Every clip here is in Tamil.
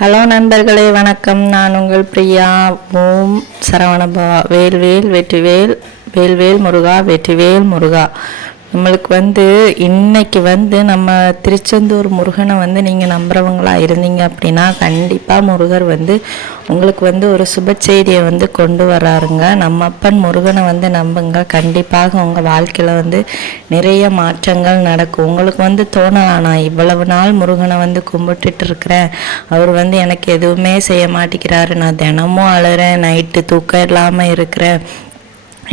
ஹலோ நண்பர்களே வணக்கம். நான் உங்கள் பிரியா. ஓம் சரவணபவா. வேல்வேல் வெற்றிவேல் வேல்வேல் முருகா வெற்றிவேல் முருகா. நம்மளுக்கு வந்து இன்னைக்கு வந்து நம்ம திருச்செந்தூர் முருகனை வந்து நீங்கள் நம்புறவங்களா இருந்தீங்க அப்படின்னா கண்டிப்பாக முருகர் வந்து உங்களுக்கு வந்து ஒரு சுப செய்தியை வந்து கொண்டு வராருங்க. நம்ம அப்பன் முருகனை வந்து நம்புங்க. கண்டிப்பாக உங்கள் வாழ்க்கையில் வந்து நிறைய மாற்றங்கள் நடக்கும். உங்களுக்கு வந்து தோணலாம் நான் இவ்வளவு நாள் முருகனை வந்து கும்பிட்டுட்டு இருக்கிறேன். அவர் வந்து எனக்கு எதுவுமே செய்ய மாட்டேங்கிறாரு. நான் தினமும் அழுறேன். நைட்டு தூக்கம் இல்லாமல் இருக்கிறேன்.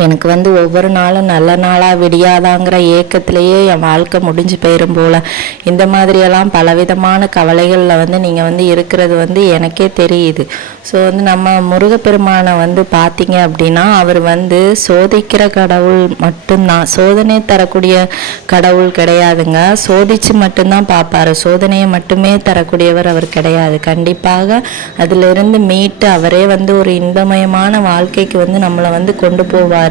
எனக்கு வந்து ஒவ்வொரு நாளும் நல்ல நாளாக விடியாதாங்கிற ஏக்கத்திலேயே என் வாழ்க்கை முடிஞ்சு போயிடும் போல். இந்த மாதிரியெல்லாம் பலவிதமான கவலைகளில் வந்து நீங்கள் வந்து இருக்கிறது வந்து எனக்கே தெரியுது. ஸோ வந்து நம்ம முருகப்பெருமானை வந்து பார்த்தீங்க அப்படின்னா அவர் வந்து சோதிக்கிற கடவுள் மட்டும்தான். சோதனை தரக்கூடிய கடவுள் கிடையாதுங்க. சோதிச்சு மட்டும்தான் பார்ப்பாரு. சோதனையை மட்டுமே தரக்கூடியவர் அவர் கிடையாது. கண்டிப்பாக அதிலிருந்து மீட்டு அவரே வந்து ஒரு இன்பமயமான வாழ்க்கைக்கு வந்து நம்மளை வந்து கொண்டு போவார்.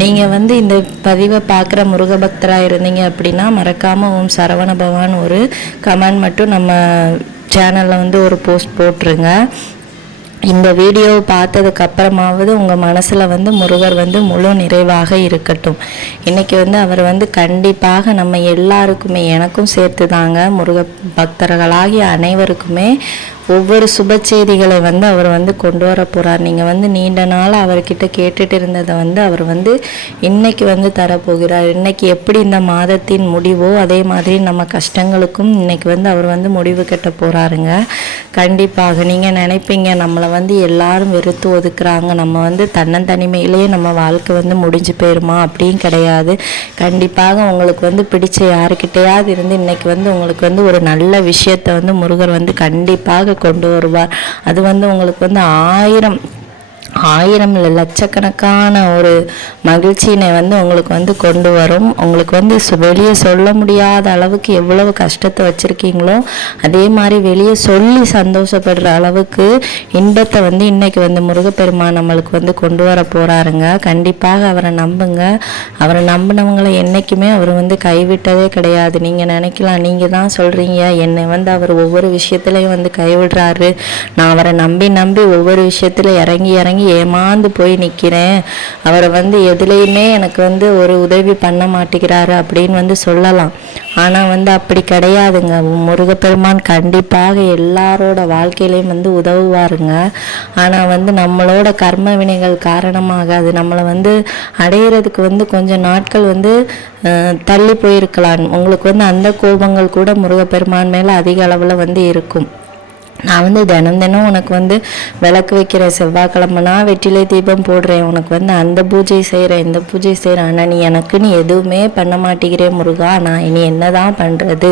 நீங்கள் வந்து இந்த பதிவை பார்க்குற முருக பக்தராக இருந்தீங்க அப்படின்னா மறக்காமல் ஓம் சரவண பவான் ஒரு கமெண்ட் மட்டும் நம்ம சேனலில் வந்து ஒரு போஸ்ட் போட்டுருங்க. இந்த வீடியோவை பார்த்ததுக்கு அப்புறமாவது உங்கள் மனசில் வந்து முருகர் வந்து முழு நிறைவாக இருக்கட்டும். இன்றைக்கி வந்து அவர் வந்து கண்டிப்பாக நம்ம எல்லாருக்குமே எனக்கும் சேர்த்து தாங்க முருக பக்தர்களாகிய அனைவருக்குமே ஒவ்வொரு சுப செய்திகளை வந்து அவர் வந்து கொண்டு வர போகிறார் நீங்கள் வந்து நீண்ட நாள் அவர்கிட்ட கேட்டுட்டு இருந்ததை வந்து அவர் வந்து இன்னைக்கு வந்து தரப்போகிறார் இன்னைக்கு எப்படி இந்த மாதத்தின் முடிவோ அதே மாதிரி நம்ம கஷ்டங்களுக்கும் இன்னைக்கு வந்து அவர் வந்து முடிவு கட்ட போகிறாருங்க கண்டிப்பாக நீங்கள் நினைப்பீங்க நம்மளை வந்து எல்லாரும் வெறுத்து ஒதுக்குறாங்க. நம்ம வந்து தன்னந்தனிமையிலேயே நம்ம வாழ்க்கை வந்து முடிஞ்சு போயிருமா? அப்படின்னு கிடையாது. கண்டிப்பாக உங்களுக்கு வந்து பிடிச்ச யாருக்கிட்டையாவது இருந்து இன்னைக்கு வந்து உங்களுக்கு வந்து ஒரு நல்ல விஷயத்தை வந்து முருகர் வந்து கண்டிப்பாக கொண்டு வருவார். அது வந்து உங்களுக்கு வந்து ஆயிரம் ஆயிரம் இல்லை லட்சக்கணக்கான ஒரு மகிழ்ச்சியினை வந்து உங்களுக்கு வந்து கொண்டு வரும். உங்களுக்கு வந்து வெளியே சொல்ல முடியாத அளவுக்கு எவ்வளவு கஷ்டத்தை வச்சுருக்கீங்களோ அதே மாதிரி வெளியே சொல்லி சந்தோஷப்படுற அளவுக்கு இன்பத்தை வந்து இன்றைக்கி வந்து முருகப்பெருமான் நம்மளுக்கு வந்து கொண்டு வர போகிறாருங்க கண்டிப்பாக அவரை நம்புங்க. அவரை நம்பினவங்களை என்றைக்குமே அவர் வந்து கைவிட்டதே கிடையாது. நீங்கள் நினைக்கலாம் நீங்கள் தான் சொல்கிறீங்க என்னை வந்து அவர் ஒவ்வொரு விஷயத்துலையும் வந்து கைவிடுறாரு. நான் அவரை நம்பி நம்பி ஒவ்வொரு விஷயத்தில் இறங்கி இறங்கி ஏமாந்து போய் நிற்கிறேன் அவரை வந்து எதுலேயுமே எனக்கு வந்து ஒரு உதவி பண்ண மாட்டேங்கிறாரு அப்படின்னு வந்து சொல்லலாம். ஆனால் வந்து அப்படி கிடையாதுங்க. முருகப்பெருமான் கண்டிப்பாக எல்லாரோட வாழ்க்கையிலையும் வந்து உதவுவாருங்க. ஆனால் வந்து நம்மளோட கர்ம வினைகள் காரணமாக அது நம்மளை வந்து அடையிறதுக்கு வந்து கொஞ்சம் நாட்கள் வந்து தள்ளி போயிருக்கலாம். உங்களுக்கு வந்து அந்த கோபங்கள் கூட முருகப்பெருமான் மேலே அதிக அளவில் வந்து இருக்கும். நான் வந்து தினம் தினம் உனக்கு வந்து விளக்கு வைக்கிற செவ்வாய்க்கிழமைனா வெற்றிலை தீபம் போடுறேன். உனக்கு வந்து அந்த பூஜை செய்கிறேன் இந்த பூஜை செய்கிறேன் ஆனால் நீ எனக்குன்னு எதுவுமே பண்ண மாட்டேங்கிறேன் முருகா. நான் இனி என்ன தான் பண்ணுறது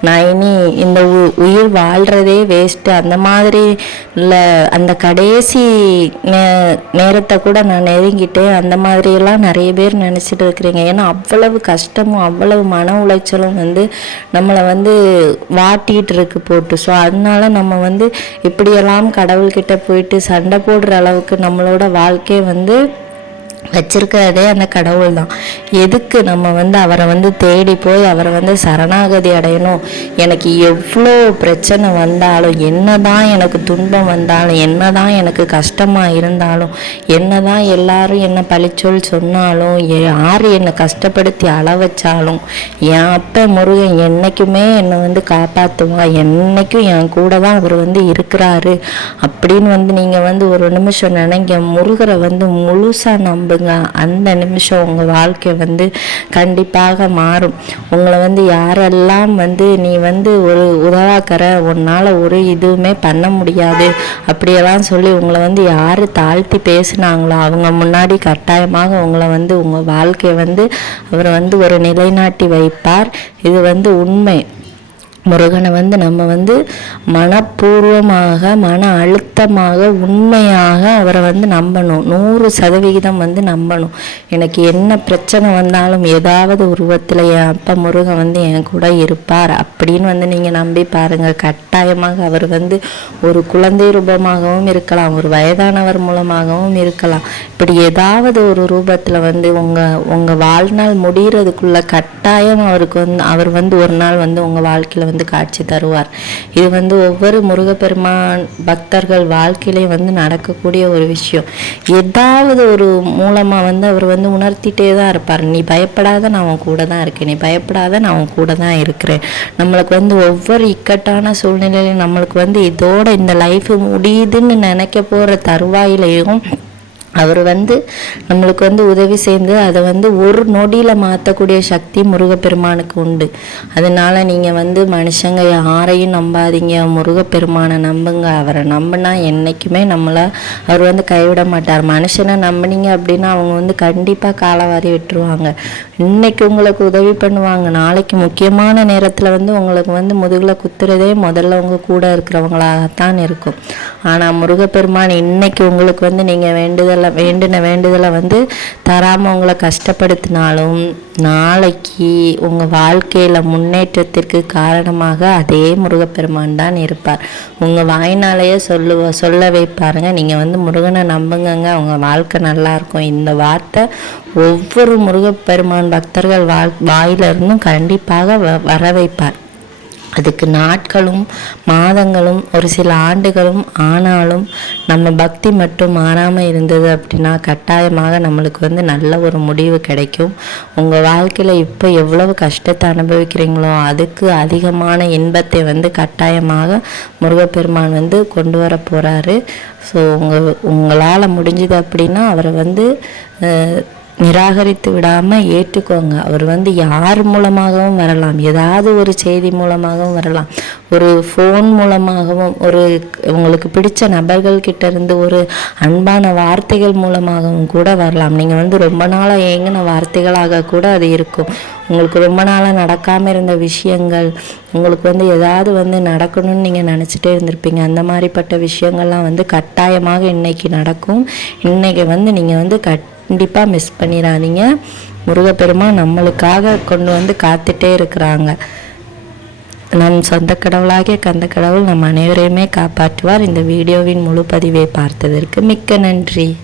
நான் இனி இந்த உ- உயிர் வாழ்கிறதே வேஸ்ட்டு அந்த மாதிரி இல்லை அந்த கடைசி நே நேரத்தை கூட நான் நெருங்கிட்டேன். அந்த மாதிரியெல்லாம் நிறைய பேர் நினச்சிட்டு இருக்கிறீங்க. ஏன்னா அவ்வளவு கஷ்டமும் அவ்வளவு மன உளைச்சலும் வந்து நம்மளை வந்து வாட்டிகிட்டு இருக்கு போட்டு. ஸோ அதனால நம்ம வந்து இப்படியெல்லாம் கடவுள்கிட்ட போயிட்டு சண்டை போடுற அளவுக்கு நம்மளோட வாழ்க்கையை வந்து வச்சிருக்கிறதே அந்த கடவுள் தான் எதுக்கு நம்ம வந்து அவரை வந்து தேடி போய் அவரை வந்து சரணாகதி அடையணும்? எனக்கு எவ்வளோ பிரச்சனை வந்தாலும் என்ன தான் எனக்கு துன்பம் வந்தாலும் என்னதான் எனக்கு கஷ்டமாக இருந்தாலும் என்ன தான் எல்லாரும் என்னை பழிச்சொல் சொன்னாலும் யார் என்னை கஷ்டப்படுத்தி அள வச்சாலும் என் அப்பா முருகன் என்னைக்குமே என்னை வந்து காப்பாற்றுவான் என்னைக்கும் என் கூட தான் அவர் வந்து இருக்கிறாரு. அப்படின்னு வந்து நீங்கள் வந்து ஒரு நிமிஷம் நினைங்க. முருகரை வந்து முழுசாக நம்புங்க. அந்த நிமிஷம் உங்கள் வாழ்க்கை வந்து கண்டிப்பாக மாறும். உங்களை வந்து யாரெல்லாம் வந்து நீ வந்து ஒரு உதவாக்கிற உன்னால் ஒரு இதுவுமே பண்ண முடியாது அப்படியெல்லாம் சொல்லி உங்களை வந்து யார் தாழ்த்தி பேசுனாங்களோ அவங்க முன்னாடி கட்டாயமாக உங்களை வந்து உங்கள் வாழ்க்கையை வந்து அவர் வந்து ஒரு நிலைநாட்டி வைப்பார். இது வந்து உண்மை. முருகனை வந்து நம்ம வந்து மனப்பூர்வமாக மன அழுத்தமாக உண்மையாக அவரை வந்து நம்பணும். நூறு சதவிகிதம் வந்து நம்பணும். எனக்கு என்ன பிரச்சனை வந்தாலும் ஏதாவது உருவத்தில் என் அப்பா முருகன் வந்து என் கூட இருப்பார் அப்படின்னு வந்து நீங்கள் நம்பி பாருங்கள் கட்டாயமாக அவர் வந்து ஒரு குழந்தை ரூபமாகவும் இருக்கலாம் ஒரு வயதானவர் மூலமாகவும் இருக்கலாம். இப்படி ஏதாவது ஒரு ரூபத்தில் வந்து உங்கள் உங்கள் வாழ்நாள் முடிகிறதுக்குள்ள கட்டாயம் அவருக்கு வந்து அவர் வந்து ஒரு நாள் வந்து உங்கள் வாழ்க்கையில் வந்து காட்சி தருவார். இது வந்து ஒவ்வொரு முருகப்பெருமான் பக்தர்கள் வாழ்க்கையிலே வந்து நடக்கக்கூடிய ஒரு விஷயம். ஏதாவது ஒரு மூலமாக வந்து அவர் வந்து உணர்த்திட்டே தான் இருப்பார். நீ பயப்படாத நான் உன் கூட தான் இருக்கேன். நீ பயப்படாத நான் உன் கூட தான் இருக்கிறேன். நம்மளுக்கு வந்து ஒவ்வொரு இக்கட்டான சூழ்நிலையிலும் நம்மளுக்கு வந்து இதோட இந்த லைஃப் முடியுதுன்னு நினைக்க போகிற தருவாயிலையும் அவர் வந்து நம்மளுக்கு வந்து உதவி செய்து அதை வந்து ஒரு நொடியில் மாற்றக்கூடிய சக்தி முருகப்பெருமானுக்கு உண்டு. அதனால நீங்கள் வந்து மனுஷங்க யாரையும் நம்பாதீங்க. முருகப்பெருமானை நம்புங்க. அவரை நம்பினா என்றைக்குமே நம்மளை அவர் வந்து கைவிட மாட்டார். மனுஷனை நம்பினீங்க அப்படின்னா அவங்க வந்து கண்டிப்பாக காலவாரி விட்டுருவாங்க. இன்னைக்கு உங்களுக்கு உதவி பண்ணுவாங்க. நாளைக்கு முக்கியமான நேரத்தில் வந்து உங்களுக்கு வந்து முதுகில் குத்துறதே முதல்ல உங்கள் கூட இருக்கிறவங்களாகத்தான் இருக்கும். ஆனால் முருகப்பெருமான் இன்னைக்கு உங்களுக்கு வந்து நீங்கள் வேண்டுதல் வேண்டின வேண்டுதலை வந்து தராமல் உங்களை கஷ்டப்படுத்தினாலும் நாளைக்கு உங்கள் வாழ்க்கையில் முன்னேற்றத்திற்கு காரணமாக அதே முருகப்பெருமான் தான் இருப்பார். உங்கள் வாய்னாலேயே சொல்லுவ சொல்ல வைப்பாருங்க. நீங்கள் வந்து முருகனை நம்புங்கங்க. உங்கள் வாழ்க்கை நல்லாயிருக்கும் இந்த வார்த்தை ஒவ்வொரு முருகப்பெருமான் பக்தர்கள் வாழ் வாயிலிருந்தும் கண்டிப்பாக வ வர வைப்பார். அதுக்கு நாட்களும் மாதங்களும் ஒரு சில ஆண்டுகளும் ஆனாலும் நம்ம பக்தி மட்டும் மாறாமல் இருந்தது அப்படின்னா கட்டாயமாக நம்மளுக்கு வந்து நல்ல ஒரு முடிவு கிடைக்கும். உங்கள் வாழ்க்கையில் இப்போ எவ்வளவு கஷ்டத்தை அனுபவிக்கிறீங்களோ அதுக்கு அதிகமான இன்பத்தை வந்து கட்டாயமாக முருகப்பெருமான் வந்து கொண்டு வர போகிறாரு ஸோ உங்கள் உங்களால் முடிஞ்சது அப்படின்னா அவரை வந்து நிராகரித்து விடாமல் ஏற்றுக்கோங்க அவர் வந்து யார் மூலமாகவும் வரலாம். ஏதாவது ஒரு செய்தி மூலமாகவும் வரலாம். ஒரு ஃபோன் மூலமாகவும் ஒரு உங்களுக்கு பிடிச்ச நபர்கள்கிட்ட இருந்து ஒரு அன்பான வார்த்தைகள் மூலமாகவும் கூட வரலாம். நீங்கள் வந்து ரொம்ப நாளாக ஏங்கின வார்த்தைகளாக கூட அது இருக்கும். உங்களுக்கு ரொம்ப நாளாக நடக்காமல் இருந்த விஷயங்கள் உங்களுக்கு வந்து ஏதாவது வந்து நடக்கணும்னு நீங்கள் நினச்சிட்டே இருந்திருப்பீங்க. அந்த மாதிரிப்பட்ட விஷயங்கள்லாம் வந்து கட்டாயமாக இன்னைக்கு நடக்கும். இன்னைக்கு வந்து நீங்கள் வந்து கட் கண்டிப்பாக மிஸ் பண்ணிடாதீங்க. முருகப்பெருமான் நம்மளுக்காக கொண்டு வந்து காத்துட்டே இருக்கிறாங்க. நம் சொந்த கடவுளாகிய கந்த கடவுள் நம் அனைவரையுமே காப்பாற்றுவார். இந்த வீடியோவின் முழு பதிவை பார்த்ததற்கு மிக்க நன்றி.